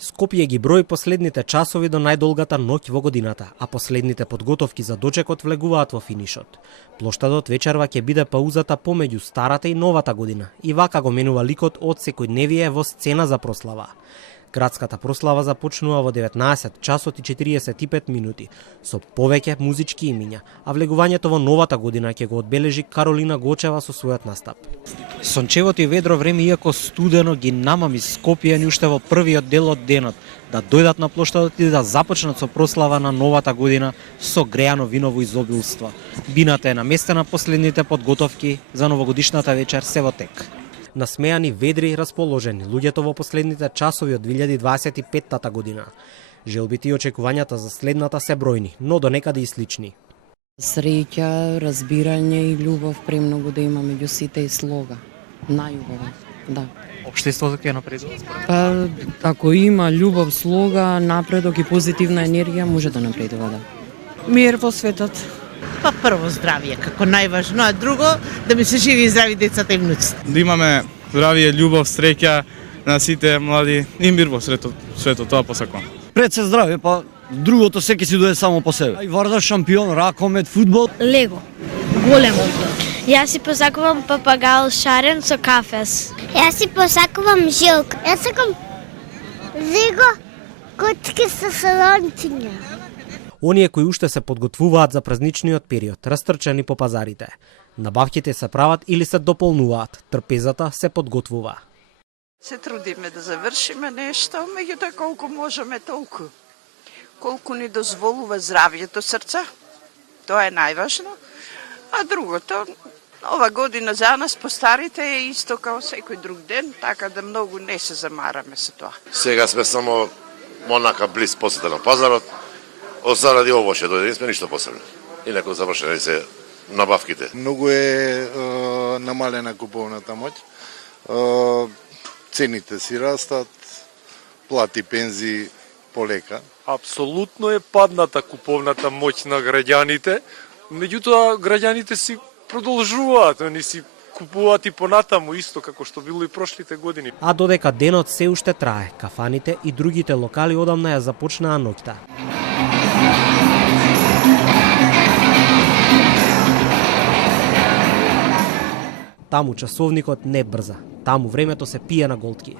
Скопје ги брои последните часови до најдолгата ноќ во годината, а последните подготовки за дочекот влегуваат во финишот. Плоштадот вечерва ќе биде паузата помеѓу старата и новата година, и вака го менува ликот од секојдневие во сцена за прослава. Градската прослава започнува во 19 часот и 45 минути, со повеќе музички имиња, а влегувањето во новата година ќе го одбележи Каролина Гочева со својот настап. Сончевото и ведро време, иако студено, ги намами Скопје ни уште во првиот дел од денот, да дојдат на плоштадот и да започнат со прослава на новата година со греано вино во изобилство. Бината е наместена, последните подготовки за новогодишната вечер се во тек. Насмеани, ведри, расположени, луѓето во последните часови од 2025 година. Желбите и очекувањата за следната се бројни, но до некаде и слични. Среќа, разбирање и љубов премногу да има меѓу сите и слога. Најубава, да. Општеството ќе напредува? Па, ако има љубов, слога, напредок и позитивна енергија, може да напредува, да. Мир во светот. Па прво здравје, како најважно, а друго да ми се живи и здрави децата и внуците. Да имаме здравје, љубов, среќа на сите млади и мир во светот, тоа посакувам. Пред се здравје, па другото секи си дое само по себе. Варда шампион, ракомет, фудбал. Лего, големо. Јас си посакувам папагал шарен со кафес. Јас си посакувам жилк. Јас сакам лего, котки со солончиња. Оние кои уште се подготвуваат за празничниот период, растрчани по пазарите. Набавките се прават или се дополнуваат, трпезата се подготвува. Се трудиме да завршиме нешто, меѓутоа колку можеме толку. Колку ни дозволува здравјето срца, тоа е најважно. А другото, ова година за нас постарите е исто како секој друг ден, така да многу не се замараме со тоа. Сега сме само монака близ посета на пазарот. Заради ово ќе дојде, не сме ништо посебно. Инаку завршени се набавките. Многу е намалена куповната моќ. Цените си растат, плати, пензии полека. Апсолутно е падната куповната моќ на граѓаните, меѓутоа граѓаните си продолжуваат, они си купуваат и понатаму исто како што било и прошлите години. А додека денот се уште трае, кафаните и другите локали одамна ја започнаа ноќта. Таму часовникот не брза, таму времето се пие на голтки.